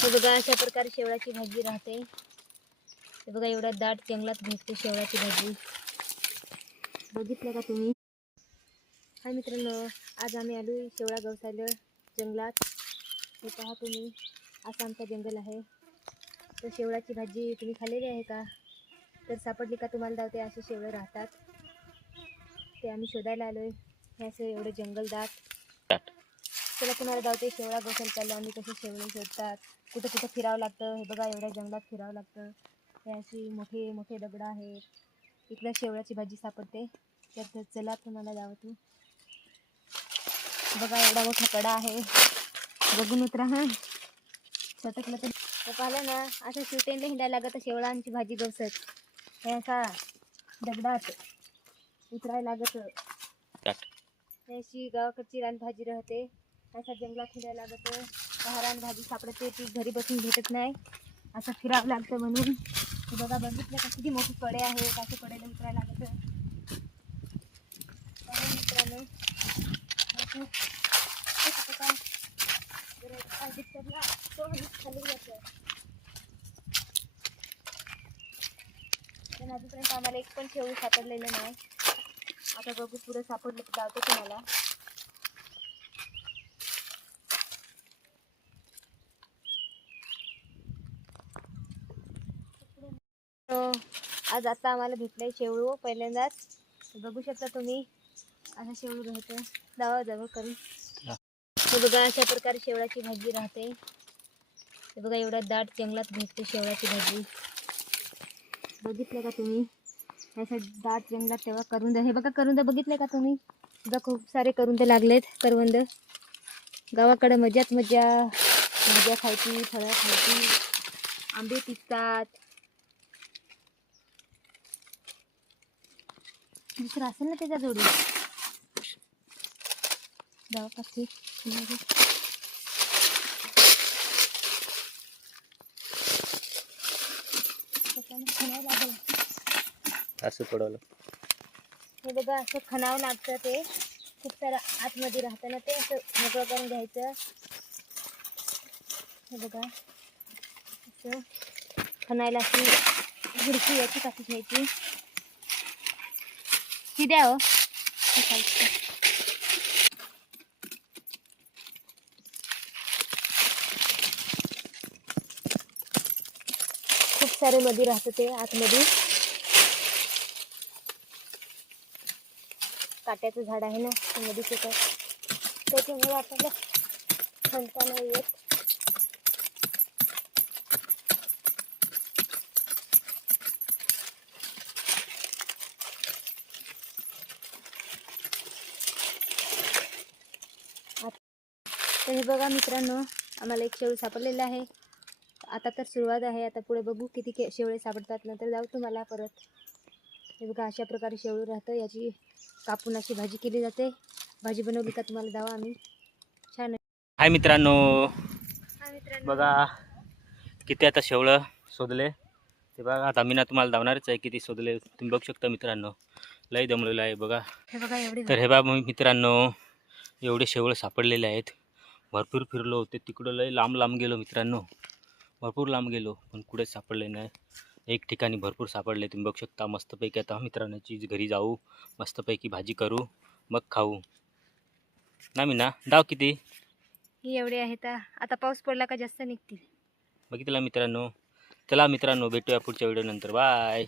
हे बघा अशा प्रकारे शेवळाची भाजी राहते। हे बघा एवढ्या दाट जंगलात भेटते शेवळाची भाजी, बघितलं का तुम्ही? हाय मित्रांनो, आज आम्ही आलो शेवळा गवसायला जंगलात। हे पहा तुम्ही, असं आमचं जंगल आहे। तर शेवळाची भाजी तुम्ही खाल्लेली आहे का? तर सापडली का तुम्हाला? धावते असे शेवळे राहतात, ते आम्ही शोधायला आलोय। हे असं एवढं जंगल दाट। चला तुम्हाला धावते शेवळा गवसायला चाललो आम्ही, कसे शेवळे शोधतात, कुठं कुठं फिरावं लागतं। हे बघा एवढ्या जंगलात फिरावं लागतं। हे अशी मोठे मोठे दगड आहेत, इकडे शेवळाची भाजी सापडते। तर चला तुम्हाला धावतो। बघा एवढा मोठा कडा आहे, बघून उतरा हा, सटकलं तर पाहिलं ना। असं शिवटेंडे हिंडायला लागत शेवळांची भाजी गवसत। हे असा दगडात उतरायला लागत। अशी गावाकडची रानभाजी राहते, असा जंगलात हिंडायला लागत। रानभाजी सापडते ती घरी बसून भेटत नाही, असं फिरावं लागतं म्हणून। बघा बघितलं का किती मोठी कडे आहे, असे कडेला उतरायला लागतं मित्रांनो। पण अजूनपर्यंत आम्हाला एक पण शेवळी सापडलेलं नाही। आता बघू पुढे सापडलं तर जातो तुम्हाला। आज आता आम्हाला भेटलंय शेवळू पहिल्यांदाच, बघू शकता तुम्ही। असं शेवळू राहतं जवळ जवळ करून। हे बघा अशा प्रकारे शेवळाची भाजी राहते। हे बघा एवढ्या दाट जंगलात भेटते शेवळाची भाजी, बघितलं का तुम्ही? असं दाट जंगलात तेव्हा करुंद, हे बघा करुंद बघितले का तुम्ही? बघा खूप सारे करुंद लागलेत, करवंद। गावाकडे मजाच मजा, मजा खायची, फळं खायची, आंबे पिकतात। दुसरं असेल ना त्याच्या जोडी, गावाकडची असं पडवलं। हे बघा असं खणावं लागतं, ते खूप सारं आतमध्ये राहतं ना, ते असं मोकळं करून घ्यायचं। हे बघा असं खणायला अशी गुडकी याची काठी घ्यायची, ती द्या हो। खूप सारे मध्ये राहतं ते आतमध्ये, काट्याचं झाड आहे ना मध्ये, त्याच्यामुळे आपल्याला खणता नाही येत। तर हे बघा मित्रांनो, आम्हाला एक शेवळ सापडलेलं आहे। आता तर सुरुवात आहे, आता पुढे बघू किती शेवळे सापडतात, नंतर जाऊ तुम्हाला परत। हे बघा अशा प्रकारे शेवळ राहतं, याची कापून अशी भाजी केली जाते। भाजी बनवली का तुम्हाला दावा आम्ही, छान आहे। हाय मित्रांनो, बघा किती आता शेवळं शोधले ते बघा। आता मी ना तुम्हाला धावणारच आहे, किती शोधले तुम्ही बघू शकता मित्रांनो। लय दमलेलं आहे बघा। हे बघा एवढे, तर हे बघा मित्रांनो, एवढे शेवळ सापडलेले आहेत। भरपूर फिरलो होते तिकडं, लय लांब लांब गेलो मित्रांनो, भरपूर लांब गेलो, पण कुठेच सापडले नाही। एक ठिकाणी भरपूर सापडले, तुम्ही बघू शकता। मस्तपैकी आता मित्रांची घरी जाऊ, मस्तपैकी भाजी करू, मग खाऊ ना। मी ना डाव किती एवढे आहेत, आता पाऊस पडला का जास्त निघतील। बघितलं मित्रांनो। चला मित्रांनो, भेटूया पुढच्या व्हिडिओ नंतर, बाय।